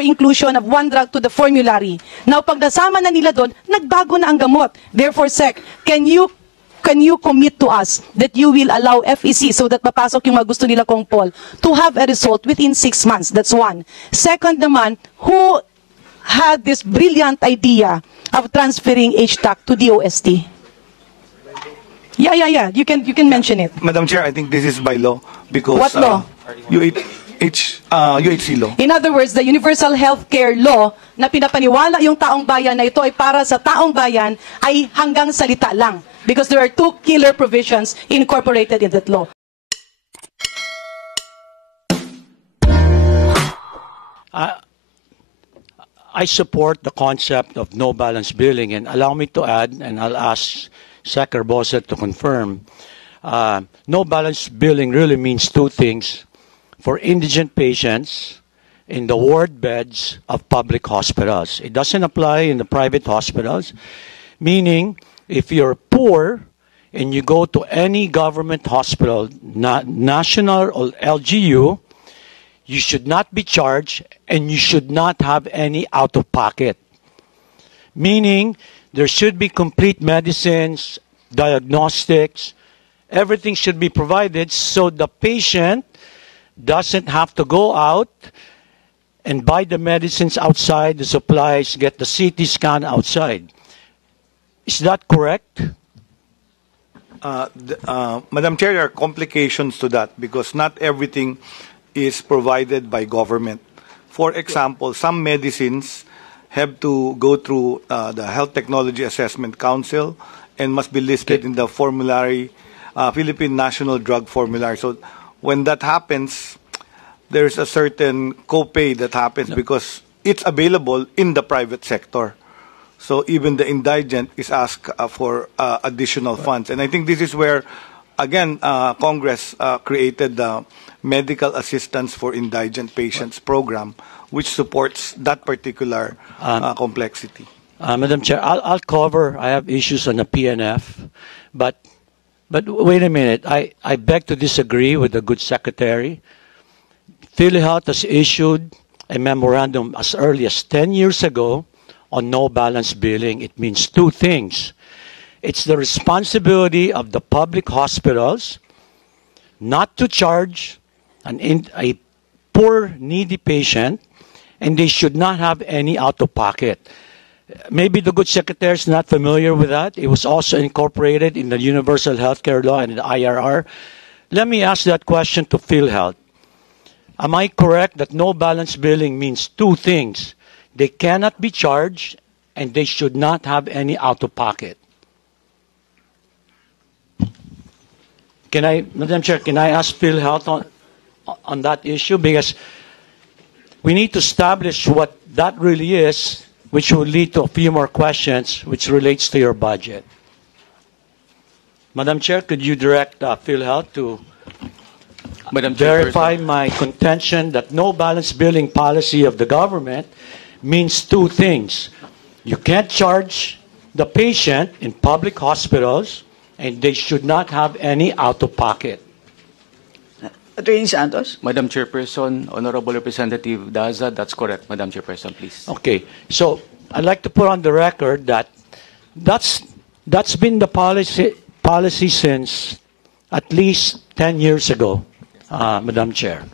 for inclusion of one drug to the formulary. Now, pag nasama na nila doon, nagbago na ang gamot. Therefore, Sec, can you commit to us that you will allow FEC so that mapasok yung mga gusto nila kong poll to have a result within 6 months? That's one. Second naman, who had this brilliant idea of transferring HTAC to DOST? Yeah. You can mention it. Madam Chair, I think this is by law because What law? UHC law. In other words, the Universal Healthcare Law na pinapaniwala yung taong bayan na ito ay para sa taong bayan ay hanggang salita lang because there are 2 killer provisions incorporated in that law. I support the concept of no balance billing, and allow me to add, and I'll ask Secretary Bossett to confirm, no balance billing really means 2 things. For indigent patients in the ward beds of public hospitals. It doesn't apply in the private hospitals, meaning if you're poor and you go to any government hospital, national or LGU, you should not be charged and you should not have any out-of-pocket. Meaning there should be complete medicines, diagnostics, everything should be provided so the patient doesn't have to go out and buy the medicines outside, the supplies, get the CT scan outside. Is that correct? Madam Chair, there are complications to that because not everything is provided by government. For example, some medicines have to go through the Health Technology Assessment Council and must be listed in the formulary, Philippine National Drug Formulary. So when that happens, there's a certain copay that happens because it's available in the private sector. So even the indigent is asked for additional funds. And I think this is where, again, Congress created the Medical Assistance for Indigent Patients program, which supports that particular complexity. Madam Chair, I'll cover. I have issues on the PNF, but wait a minute. I beg to disagree with the good secretary. PhilHealth has issued a memorandum as early as 10 years ago on no balance billing. It means 2 things. It's the responsibility of the public hospitals not to charge a poor, needy patient, and they should not have any out-of-pocket. Maybe the good secretary is not familiar with that. It was also incorporated in the Universal Healthcare Law and the IRR. Let me ask that question to PhilHealth. Am I correct that no balance billing means 2 things? They cannot be charged and they should not have any out-of-pocket. Madam Chair, can I ask PhilHealth on that issue? Because we need to establish what that really is, which will lead to a few more questions, which relates to your budget. Madam Chair, could you direct PhilHealth to verify my contention that no balance billing policy of the government means 2 things. You can't charge the patient in public hospitals, and they should not have any out-of-pocket. Attorney Santos? Madam Chairperson, Honorable Representative Daza, that's correct. Madam Chairperson, please. Okay, so I'd like to put on the record that that's been the policy since at least 10 years ago, Madam Chair.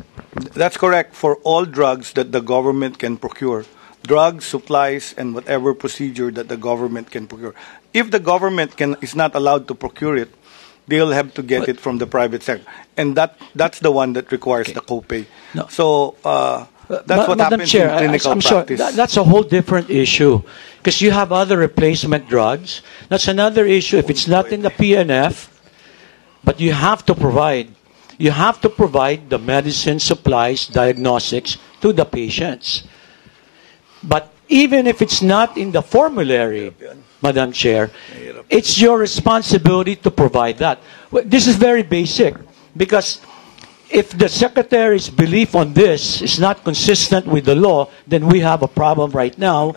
That's correct for all drugs that the government can procure. Drugs, supplies, and whatever procedure that the government can procure. If the government is not allowed to procure it, they'll have to get it from the private sector. And that's the one that requires the copay. No. So that's what Madam happens Chair, in clinical I'm practice. Sorry, that's a whole different issue. Because you have other replacement drugs. That's another issue if it's not in the PNF. But you have to provide the medicine, supplies, diagnostics to the patients. But even if it's not in the formulary, Madam Chair, it's your responsibility to provide that. This is very basic because if the Secretary's belief on this is not consistent with the law, then we have a problem right now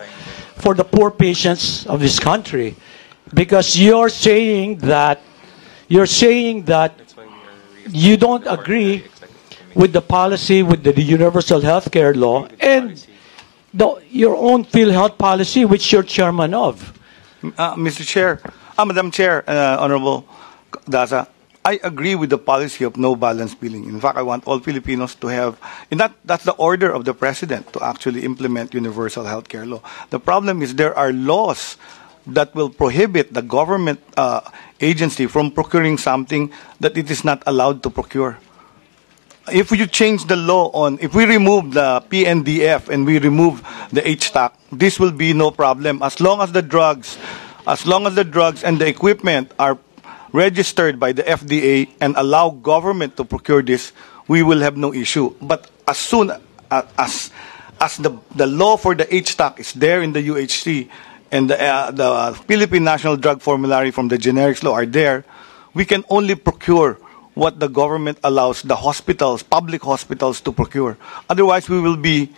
for the poor patients of this country. Because you're saying that you don't agree with the policy with the Universal Healthcare Law, and your own PhilHealth policy, which you're chairman of. Mr. Chair, Madam Chair, Honorable Daza, I agree with the policy of no balance billing. In fact, I want all Filipinos to have, and that's the order of the President to actually implement universal healthcare law. The problem is there are laws that will prohibit the government agency from procuring something that it is not allowed to procure. If you change the law if we remove the PNDF and we remove the HTAC, this will be no problem. As long as the drugs and the equipment are registered by the FDA and allow government to procure this, we will have no issue. But as soon as the law for the HTAC is there in the UHC and the Philippine National Drug Formulary from the generics law are there, we can only procure what the government allows the hospitals, public hospitals, to procure. Otherwise, we will be,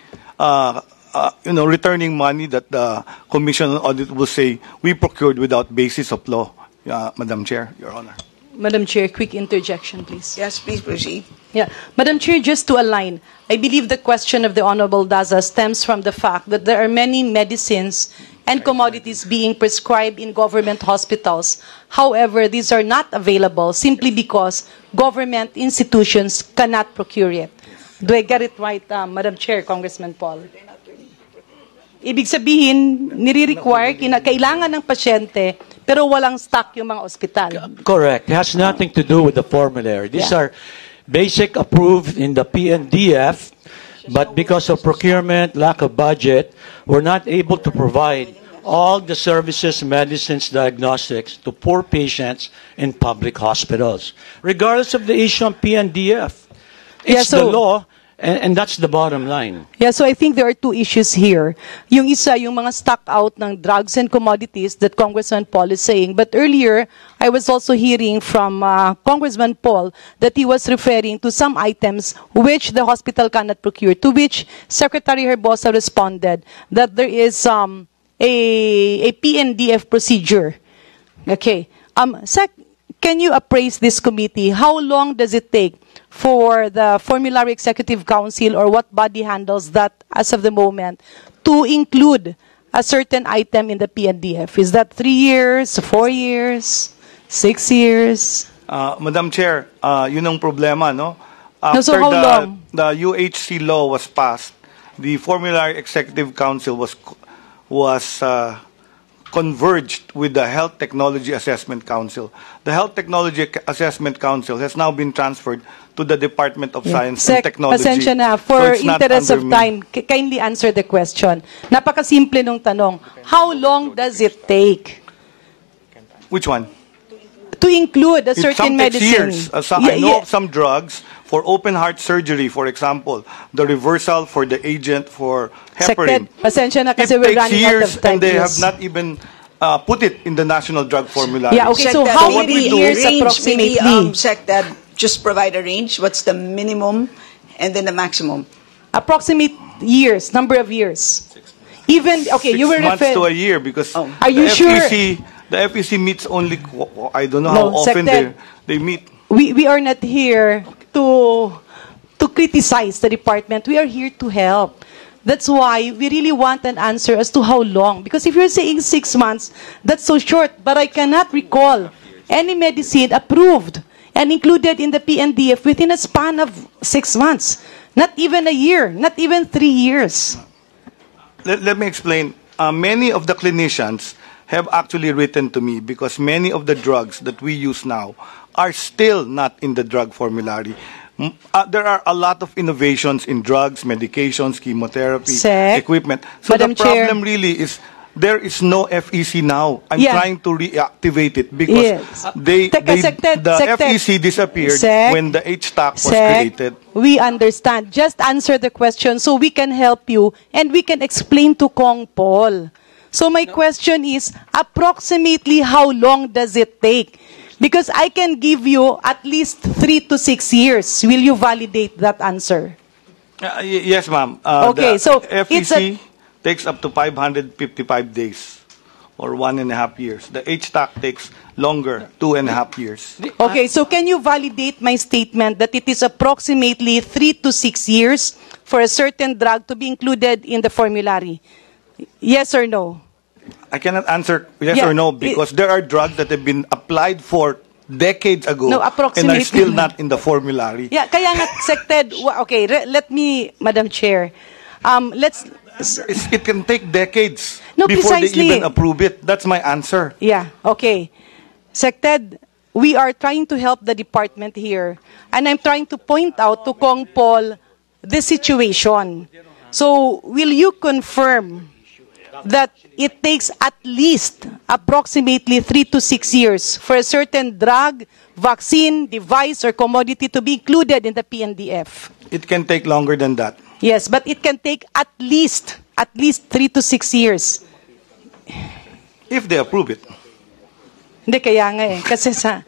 returning money that the Commission on Audit will say we procured without basis of law. Madam Chair, Your Honor. Madam Chair, quick interjection, please. Yes, please proceed. Yeah, Madam Chair, just to align, I believe the question of the Honorable Daza stems from the fact that there are many medicines and commodities being prescribed in government hospitals. However, these are not available simply because government institutions cannot procure it. Do I get it right, Madam Chair, Congressman Paul? Ibig sabihin, nire-require, kailangan ng pasyente, pero walang stock yung mga ospital. Correct. It has nothing to do with the formulary. These are basic approved in the PNDF, but because of procurement, lack of budget, we're not able to provide all the services, medicines, diagnostics to poor patients in public hospitals, regardless of the issue on PNDF. It's the law, and that's the bottom line. Yeah, so I think there are two issues here. Yung isa, yung mga stock out ng drugs and commodities that Congressman Paul is saying. But earlier, I was also hearing from Congressman Paul that he was referring to some items which the hospital cannot procure, to which Secretary Herbosa responded that there is a PNDF procedure. Okay. Sec, can you appraise this committee? How long does it take for the Formulary Executive Council or what body handles that as of the moment to include a certain item in the PNDF? Is that 3 years, 4 years, 6 years? Madam Chair, yun ang problema, no? So how long? The UHC law was passed, the Formulary Executive Council was converged with the Health Technology Assessment Council. The Health Technology Assessment Council has now been transferred to the Department of Science and Technology. Pasensya na, for interest of time, kindly answer the question. Napakasimple nung tanong. How long does it take? Which one? To include a certain medicine. Years. I know of some drugs for open heart surgery, for example, the reversal for the agent for heparin. Pasensya na kasi it we're takes running out years of time. and they have not even put it in the National Drug Formulary. Yeah, okay, so how many years approximately? Sectad, just provide a range. What's the minimum and then the maximum? Approximate years, number of years. Even, okay, 6 you were months referring. to a year because Are you sure? The FEC meets only, I don't know how often Secretary, they meet. We are not here to criticize the department. We are here to help. That's why we really want an answer as to how long. Because if you're saying 6 months, that's so short. But I cannot recall any medicine approved and included in the PNDF within a span of 6 months. Not even a year, not even 3 years. Let me explain. Many of the clinicians have actually written to me because many of the drugs that we use now are still not in the drug formulary. There are a lot of innovations in drugs, medications, chemotherapy, equipment. So Madam the problem really is there is no FEC now. I'm trying to reactivate it because the FEC disappeared when the HTAC was created. We understand. Just answer the question so we can help you and we can explain to Kong Paul. So my question is, approximately how long does it take? Because I can give you at least 3 to 6 years. Will you validate that answer? Yes, ma'am. Okay, the so FEC takes up to 555 days or 1.5 years. The HTAC takes longer, 2.5 years. Okay, so can you validate my statement that it is approximately 3 to 6 years for a certain drug to be included in the formulary? Yes or no? I cannot answer yes Yeah, or no because there are drugs that have been applied for decades ago No, and approximate are still naman. not in the formulary. Yeah, kaya nga, Sected, okay, let me, Madam Chair, let's, It can take decades No, before precisely. they even approve it. That's my answer. yeah, okay. Sected, we are trying to help the department here, and I'm trying to point out to Kong Paul the situation. So, will you confirm that it takes at least approximately 3 to 6 years for a certain drug, vaccine, device, or commodity to be included in the PNDF? It can take longer than that. Yes, but it can take at least 3 to 6 years. If they approve it. Hindi, kaya nga eh. Kasi sa...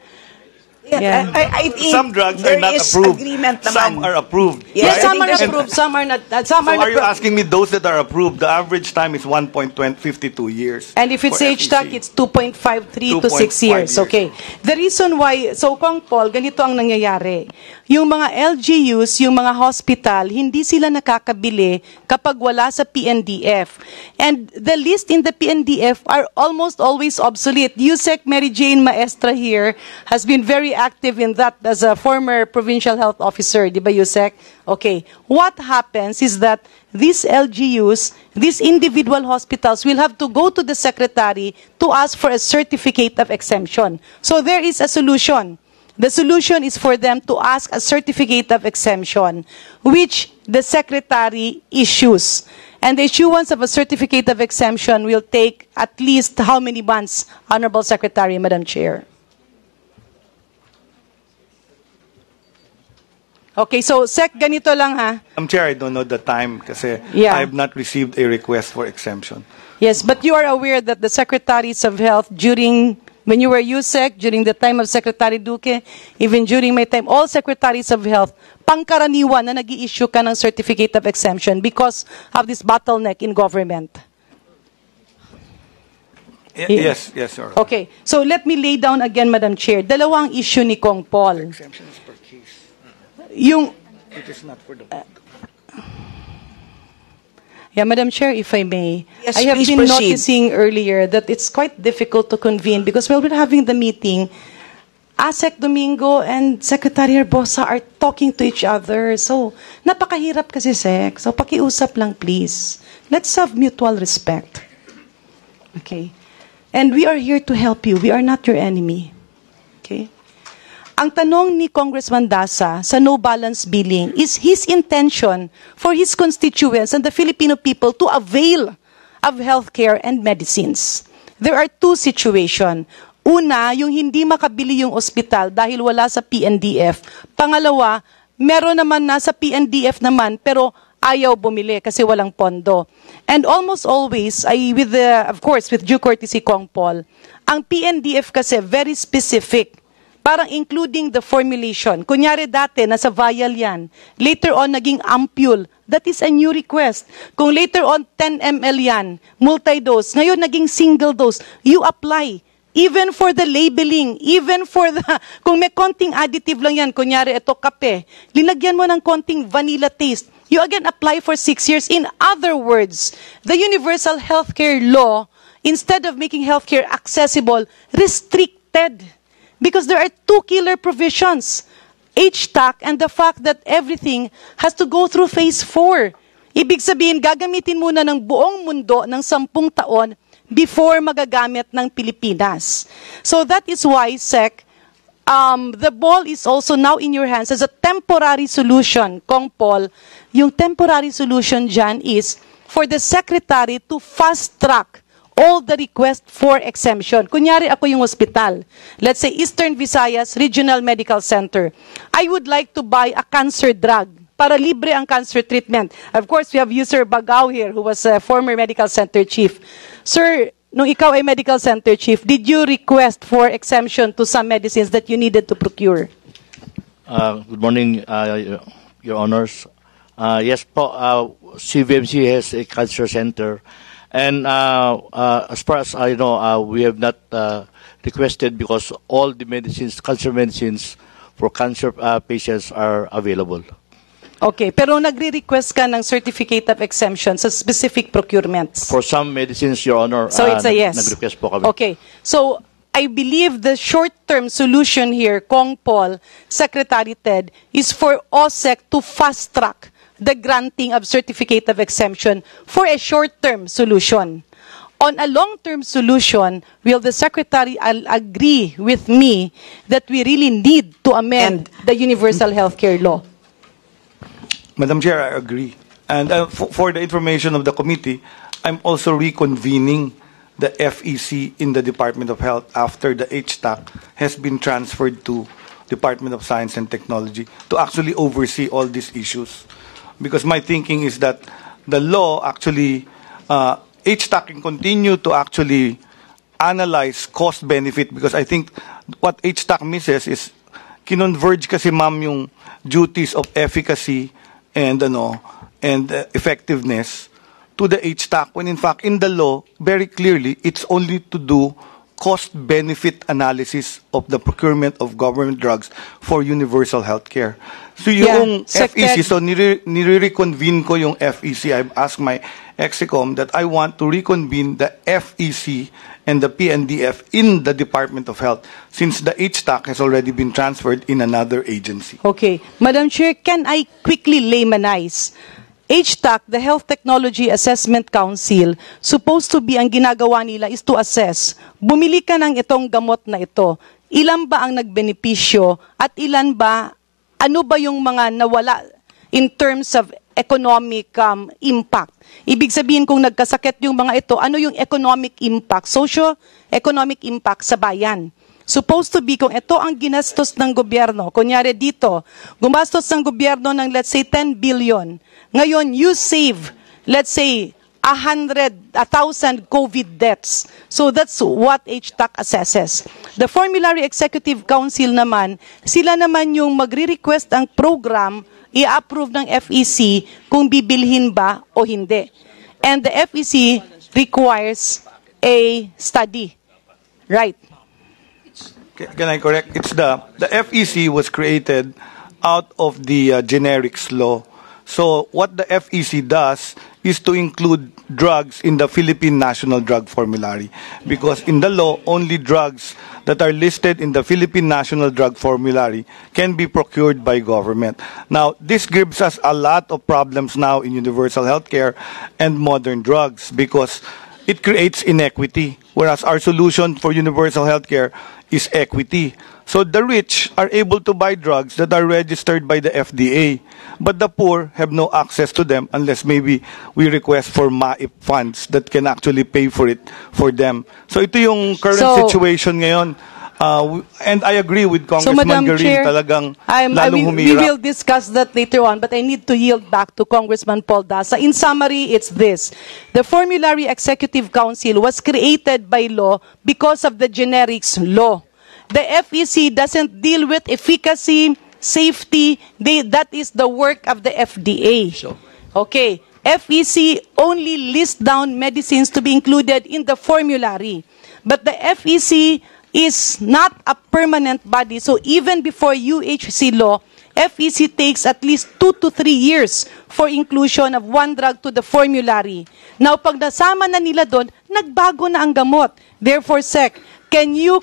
Yeah. I think Some drugs there are not is approved. agreement Some naman. are approved. Yes, Yes, I some think are there's- approved, some are not. Some So are are you not. asking me those that are approved, the average time is 1.52 years? And if it's for HTAC, FEC. it's 2.53 to 6 2.5 years. Okay. The reason why, so Kong Paul, ganito ang nangyayari. Yung mga LGUs, yung mga hospital, hindi sila nakakabili kapag wala sa PNDF. And the list in the PNDF are almost always obsolete. Yusek Mary Jane Maestra here has been very active in that as a former provincial health officer. Di ba, Yusek? Okay. What happens is that these LGUs, these individual hospitals will have to go to the secretary to ask for a certificate of exemption. So there is a solution. The solution is for them to ask a certificate of exemption, which the secretary issues. And the issuance of a certificate of exemption will take at least how many months, Honorable Secretary, Madam Chair? Okay, so Sec, ganito lang ha. I'm Chair, I don't know the time kasi Yeah. I have not received a request for exemption. Yes, but you are aware that the secretaries of health when you were USEC, during the time of Secretary Duque, even during my time, all secretaries of health, pangkaraniwan na nag-i-issue ka ng certificate of exemption because of this bottleneck in government. Yes, yes, sir. Okay, so let me lay down again, Madam Chair. Dalawang issue ni Kong Paul. Yung It is not for the Yeah, Madam Chair, if I may. Yes, I have please been proceed. noticing earlier that it's quite difficult to convene because while we're having the meeting, ASEC Domingo and Secretary Herbosa are talking to each other. So, napakahirap kasi, Sec. So, pakiusap lang, please. Let's have mutual respect. Okay? And we are here to help you. We are not your enemy. Okay? Ang tanong ni Congressman Dasa sa no balance billing is his intention for his constituents and the Filipino people to avail of healthcare and medicines. There are two situations. Una, yung hindi makabili yung ospital dahil wala sa PNDF. Pangalawa, meron naman nasa PNDF naman pero ayaw bumili kasi walang pondo. And almost always, of course, with due courtesy, Kong Paul, ang PNDF kasi very specific. Parang including the formulation. Kunyari dati, nasa vial yan. Later on, naging ampule. That is a new request. Kung later on, 10 ml yan, multi-dose. Ngayon, naging single dose. You apply. Even for the labeling, even for the... Kung may konting additive lang yan, kunyari ito kape, linagyan mo ng konting vanilla taste. You again apply for 6 years. In other words, the universal healthcare law, instead of making healthcare accessible, restricted. Because there are two killer provisions, HTAC and the fact that everything has to go through phase 4. Ibig sabihin, gagamitin muna ng buong mundo ng 10 taon before magagamit ng Pilipinas. So that is why, Sec, the ball is also now in your hands as a temporary solution, Kong Paul. Yung temporary solution dyan is for the Secretary to fast-track all the request for exemption. Kunyari ako yung hospital. Let's say Eastern Visayas Regional Medical Center. I would like to buy a cancer drug para libre ang cancer treatment. Of course, we have Sir Bagao here who was a former medical center chief. Sir, nung ikaw ay medical center chief, did you request for exemption to some medicines that you needed to procure? Good morning, Your Honors. Yes po, CVMC has a cancer center And as far as I know, we have not requested because all the medicines, cancer medicines for cancer patients are available. Okay, pero nagre-request ka ng certificate of exemption sa specific procurements. For some medicines, Your Honor, So it's a yes. nag-request po kami. Okay. So I believe the short-term solution here, Kong Paul, Secretary Ted, is for OSEC to fast-track the granting of certificate of exemption for a short-term solution. On a long-term solution, will the Secretary agree with me that we really need to amend the Universal Healthcare Law? Madam Chair, I agree. And for the information of the committee, I'm also reconvening the FEC in the Department of Health after the HTAC has been transferred to Department of Science and Technology to actually oversee all these issues. Because my thinking is that the law actually, HTAC can continue to actually analyze cost-benefit because I think what HTAC misses is kinonverge kasi ma'am yung duties of efficacy and effectiveness to the HTAC when in fact in the law very clearly it's only to do cost-benefit analysis of the procurement of government drugs for universal health care. So yung FEC, so nire-reconvene ko yung FEC. I've asked my EXICOM that I want to reconvene the FEC and the PNDF in the Department of Health since the HTAC has already been transferred in another agency. Okay. Madam Chair, can I quickly laymanize? HTAC, the Health Technology Assessment Council, supposed to be ang ginagawa nila is to assess, bumili ka ng itong gamot na ito, ilan ba ang nagbenepisyo at ilan ba, ano ba yung mga nawala in terms of economic impact. Ibig sabihin kung nagkasakit yung mga ito, ano yung economic impact, socio-economic impact sa bayan. Supposed to be kung ito ang ginastos ng gobyerno, kunyari dito, gumastos ng gobyerno ng let's say 10 billion, ngayon you save, let's say, 1,000 COVID deaths. So that's what HTAC assesses. The Formulary Executive Council naman, sila naman yung magre-request ang program, i-approve ng FEC kung bibilhin ba o hindi. And the FEC requires a study. Right. Can I correct? It's the FEC was created out of the generics law. So what the FEC does is to include drugs in the Philippine National Drug Formulary because in the law, only drugs that are listed in the Philippine National Drug Formulary can be procured by government. Now, this gives us a lot of problems now in universal healthcare and modern drugs because it creates inequity, whereas our solution for universal healthcare is equity. So the rich are able to buy drugs that are registered by the FDA, but the poor have no access to them unless maybe we request for MAIP funds that can actually pay for it for them. So ito yung current situation ngayon. And I agree with Congressman Garin, talagang lalong humirap. We will discuss that later on, but I need to yield back to Congressman Paul Dasa. In summary, it's this. The Formulary Executive Council was created by law because of the generics law. The FEC doesn't deal with efficacy, safety. That is the work of the FDA. Okay. FEC only lists down medicines to be included in the formulary. But the FEC is not a permanent body. So even before UHC law, FEC takes at least 2 to 3 years for inclusion of one drug to the formulary. Now, pag nasama na nila doon, nagbago na ang gamot. Therefore, SEC, can you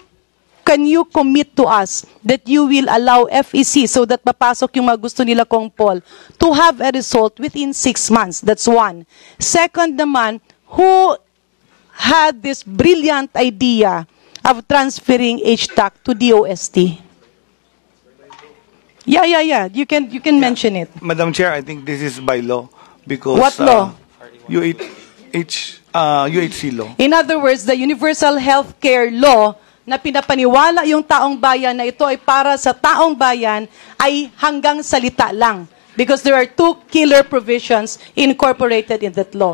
commit to us that you will allow FEC so that papasok yung mga gusto nila Kong Paul to have a result within 6 months? That's one. Second naman, who had this brilliant idea of transferring HTAC to DOST? Yeah. You can mention it. Madam Chair, I think this is by law because what law? UHC law. In other words, the Universal Healthcare Law na pinapaniwala yung taong bayan na ito ay para sa taong bayan ay hanggang salita lang because there are 2 killer provisions incorporated in that law.